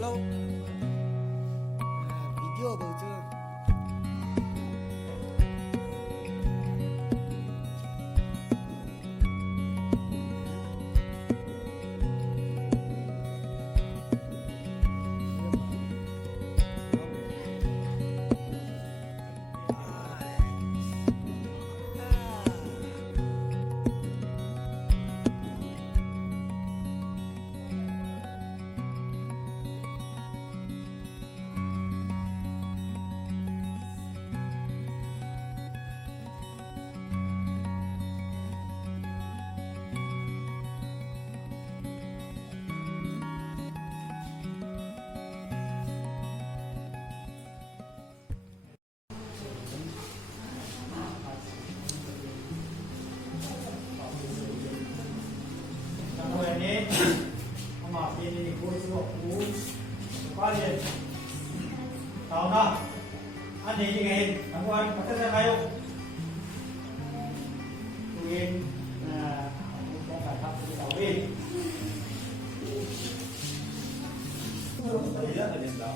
lâu video bầu chưa này ông mà bên này cô sẽ học cú qua liền tao đó anh này như ngày thằng cô anh có thích ra hay không tụi em có phải học cái đầu đi đấy là điểm đó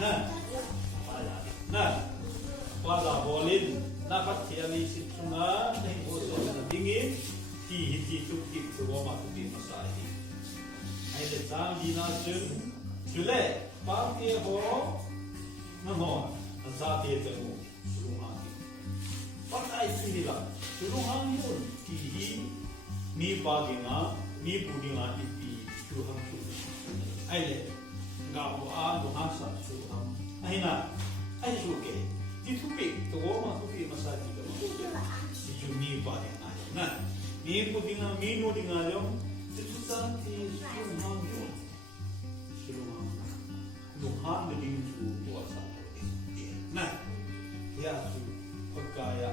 na na pada bolin na pathiami situnga nei boso na dingi ti tu ki tu ma tu bi masai ai le tam di na chule pa ke ho na ho za te te mo surunga pa ai ti la surunga yun ti hi mi pa ge nga mi pu di nga ti tu ha tu ai le ga bo a do ha sa su ha ai na ai su ke ti tu pi to ma tu pi masai ti ka ti ju mi pa ge nga na mi pu di nga mi no di nga yo ti tu sa ti surunga yun surunga do ha de di tu bo sa na ya su pagkaya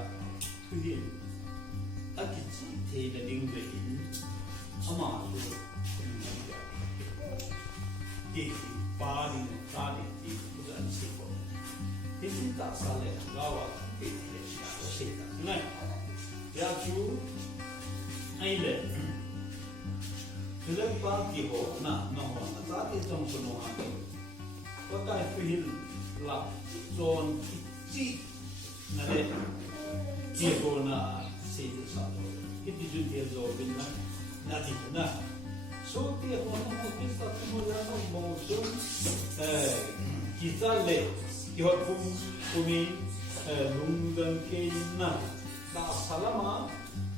tuhin akichi te da ding de in ama su ti pa ni ta ni ti usan si ko ti ta sa le gawa ti le sha se ta na ya su ai le le pa ki ho na no ho na ta ti tong su no ha ko ta tuhin la zon chi na le ki ho na se sa do ki ti ju ti zo bin na ti na so ti ho na mo ti sa tu mo la no mo so ki ta le ki ho pu mi lung dan ke na da salama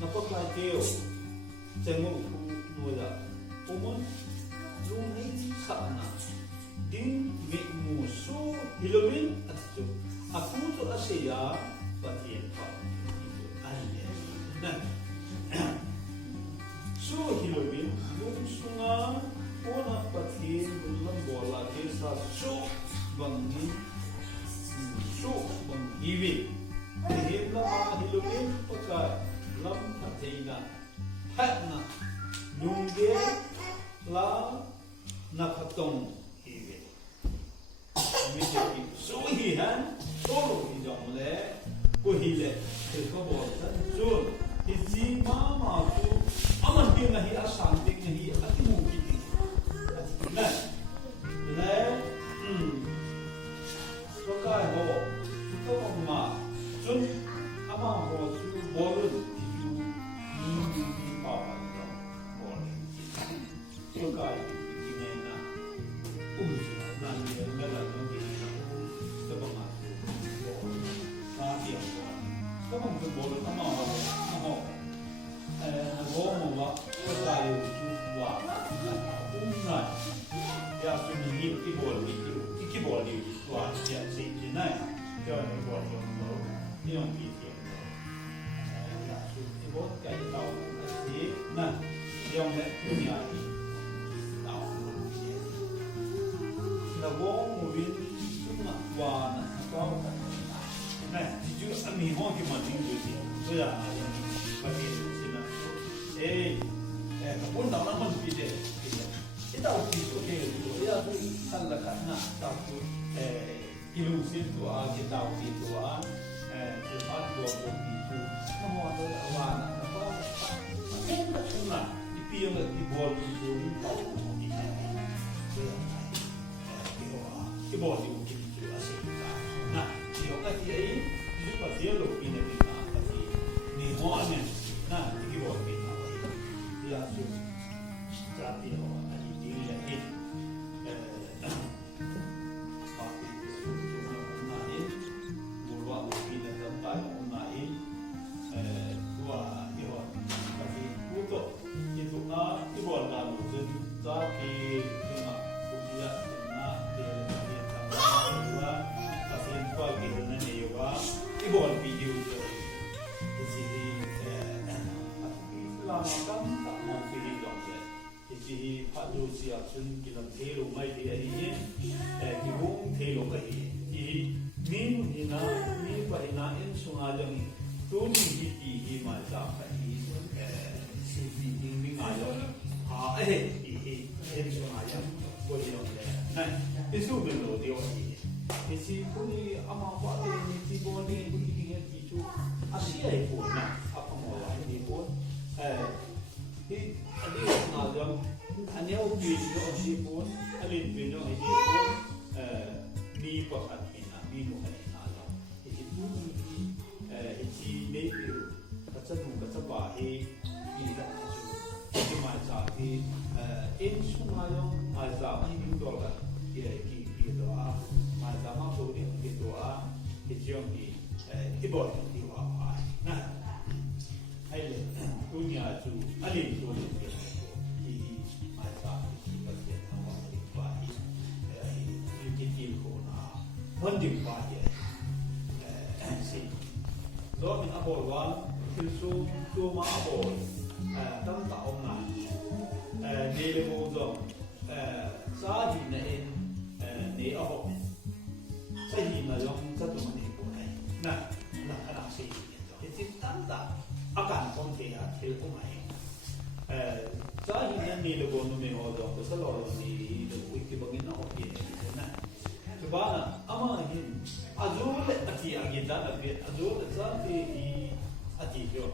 na ko la ke o che mo pu no ya o mo lung ni sa na ding mi mu so hilobin at to aku to asia patien pa ai na so hilobin lung sunga ona patien bulan bola ke sa so bangi so bangi wi hemla hilobin paka lam pateina hatna nungge la nakatong so hi han solo hi jong le ko hi le ke ko bo san jun hi ji ma tu aman bi na hi asan ding hi ati mu ki na le so ka ho to ma jun ama ho su bo lu ti ju ni pa pa bo so ka ki ne na na ni me la no ki to ba ma ta ti ko mo ko bo lu ma ho go mo wa ko ta yu ju wa na ya su ni ki bo lu ki bo lu wa ya si ni na ya ni bo lu no ni on ki ti ya su ti bo ka i ta si na yong le ku ni ai na bom movin uma wana kau na ju ami ho ki ma ding ju ti so ya pa ti sina ka pun da na man pi de ita o ti so ke ya tu san la ka na ta tu kilu sin tu a ki ta o ti tu a je pa tu o ti tu na mo do la wana na pa na na pi yo na ti bo tu ni ta o ti cái bộ thì cũng kịp chịu là sự cả na thì ông ta chỉ ấy giúp bà tiết lộ pin này pin nào thì mình hoa này na thì cái bộ pin nào thì là sự trả tiền họ là chỉ là hết và thì sự chúng nó cũng là hết một loại một pin là tấm tay cũng là hết và cái bộ và thì cuối cùng thì chúng nó cái bộ là một dân ra thì nhưng mà cũng như là ibon video itu jadi lama kan tak mau pilih dong jadi Pak Josia pun kita telo mai dia ini kibung telo kai jadi ni ina ni pa ina in sungalang tu ni hiti hi ma sa kai si ni mi ngayon in sungalang ko dong na isu belo dio isi puni ama pa ni ti boni ni ti tu asia ipo na apa mo la ipo di adi na jam anya upi no ipo ali pino ipo ni yung ibo yung iwa na ay le punya tu alin tu di mata di bagian awal di bayi di ko na mandi bayi si do min abol wan kilsu tu ma abol tam ta om na ne le mo do sa di na in ne abol sa di na yung sa tu ma ni ko na kana si iti tanda akan kong kaya kaya kumay sa hinan nila ko nung may hodong ko sa lolo ni wikibagin na okay na diba na amahin azul ati agita azul sa ti ati yo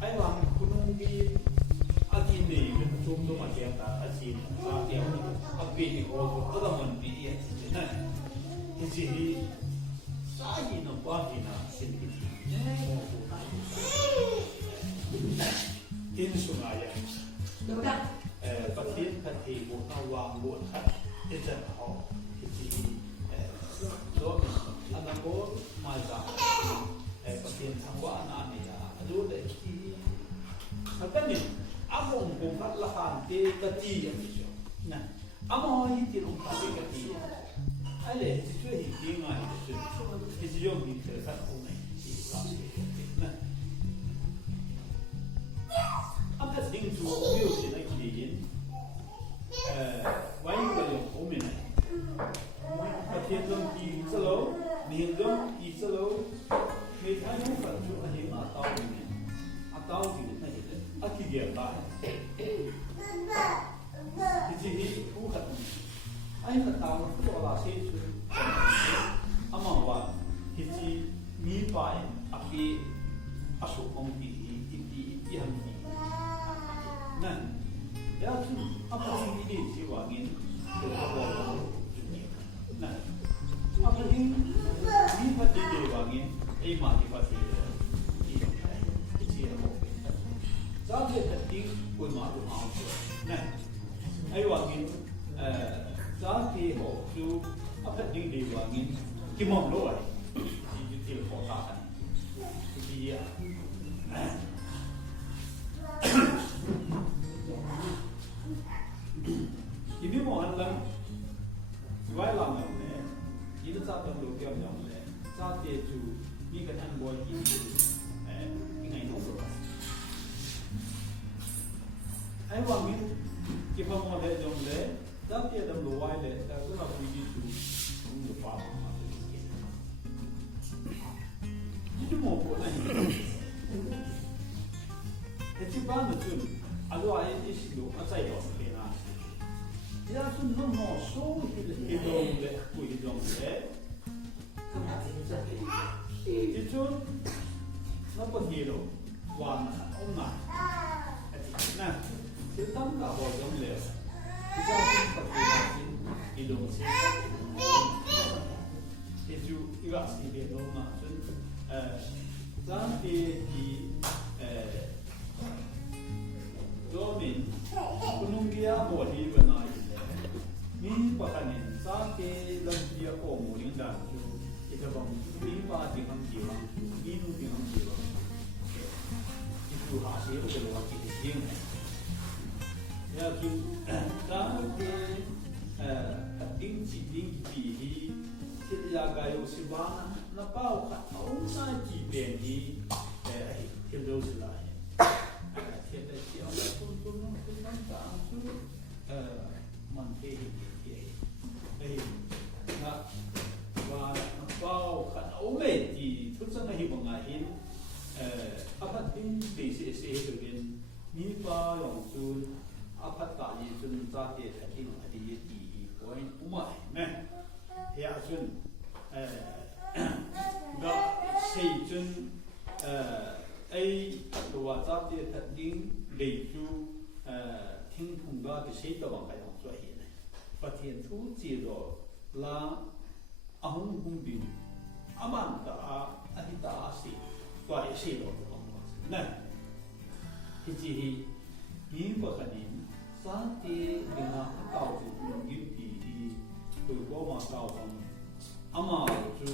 ay wang kunong di ati ni tum tum ati ata ati sa ti api ni ko adaman di ati na iti sa hinan pagina sinipiti in sungaya patin pati bu awang bu khat ita ho iti do anako maza patin thangwa na ni ya adu de ki sakani among ko khat la han te kati ya ni na amo hi ti rum kati kati ale ti chue hi ki nga hi ti ti yo ni te khat ko nei apa ding tu music na kidin why you go home na patien dong ki solo ni dong ki solo me thai mu fa chu a he ma tao ni na he a ki dia ba ti hi u khat ai ka tao ko la se chu ama wa ki ti mi pai a ki asu kong ki ti ham ki na ya tu apa sing ini si wangin ke apa na apa sing ni pati de wangin ai ma di pati i si ho za de ti ko ma du ma na ai wangin za ti ho tu apa ding de wangin ki mom lo ai ti ti ho ta ti ya ini mau hantam, why lang ni? Ini saat yang lu kiam yang ni, saat dia tu ni kan buat ini, ingai nombor. Ai wang ni, kita mau ada jom le, saat dia dalam luar le, kita nak pergi tu, untuk faham apa itu. Itu mau buat ni. Jadi band tu, alu ayat isu, asai dong kena. Ya tu nombor so hidung le, ku hidung le. Itu nombor hidung, wan, omna. Nah, kita tak boleh jom le. Kita pun pakai hidung sih. Itu iwas di hidung nak tu. Sampai di domin kununggia bodi benai ni pakanin sampai lantia komu yang dah tu kita bang ni pati ham jiwa ni nu ham jiwa itu hasil keluar kita sih ya tu sampai ding pihi kita gayo sibana na pau kat au na ji ben di hello selai kita siapa pun tentang tu manteh na pau kat au le di tu sana hi bangahin apa tin bisi tu ben ni pa yang tu apa tak ni tu tak dia tin ada di point umai nah ya sun ga sei chun ai lo za ti ta ding le chu thing thung ga ti sei ta bang ka yong chwa hi ne pa thien thu chi ro la ahung hung bin aman ta a hi ta si kwa e sei lo ko na ki chi hi ni pa ka ni sa ti ding na ka ta chu ni gi ti ko go ma ta ama chu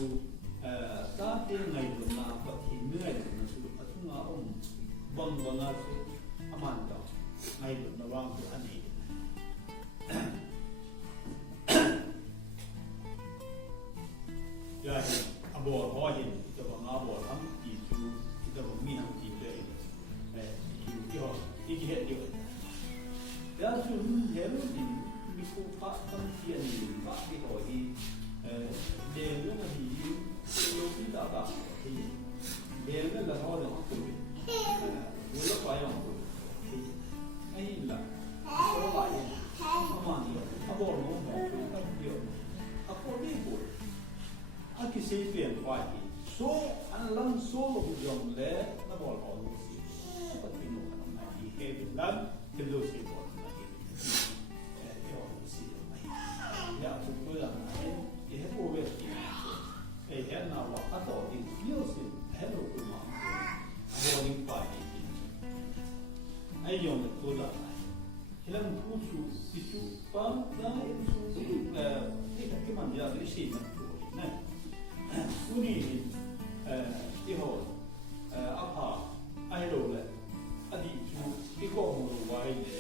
ta te ngai do na pa thi ngai do na chu athunga bang banga chu aman da ngai do na wang chu ani ya abo ho yin to nga bo tham ti chu to mi ham ti le ki ho ki he ti ya chu he lu di mi ko pa tam ti ani pa ki ho hi de lu na di yo ki da da ti de lu la ho la ko lu la pa yong ko ti ai la so la yin ama ni abo lo mo chu ta yo ako ni ko aki se pen pai so an lam so lo jong le na bol on si pa ti no na ki he lan ke lo si ko na ki yo si mai ya su ko la na e he ko ve ki e he na wa ka to ti yo si he lo ko ma bo ni pai ki ai yo na ko la hilang ku su si chu pa da en su ti ka ki man ya de si na na uni ti ho apa ai lo le adi chu ti ko mo wai le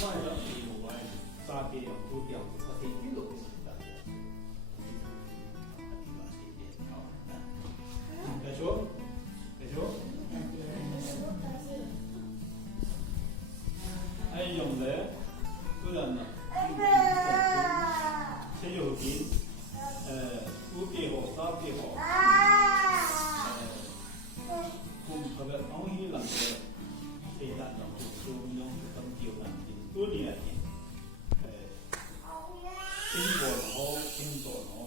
mai la ti mo wai sa ke ya ko ti ya ko ti ki lo ti da ya ati ba si ye na ka jo ai yong le tu la na se yo ki 우 kế hộ, ta kế hộ, cùng các bạn ông hi làm cái thì là nó cũng dùng những tâm chiều làm gì tôi đi là gì in bộ nó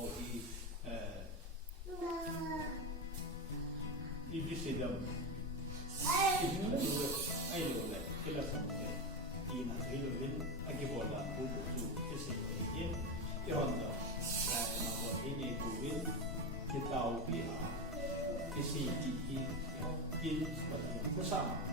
thì đi xây dựng thì nó là được ai được đấy cái là xong rồi thì là thấy được đến anh cái bộ là của chủ cái xây dựng cái cái hoàn toàn ini kuwin kita ubi ke si di in seperti bersama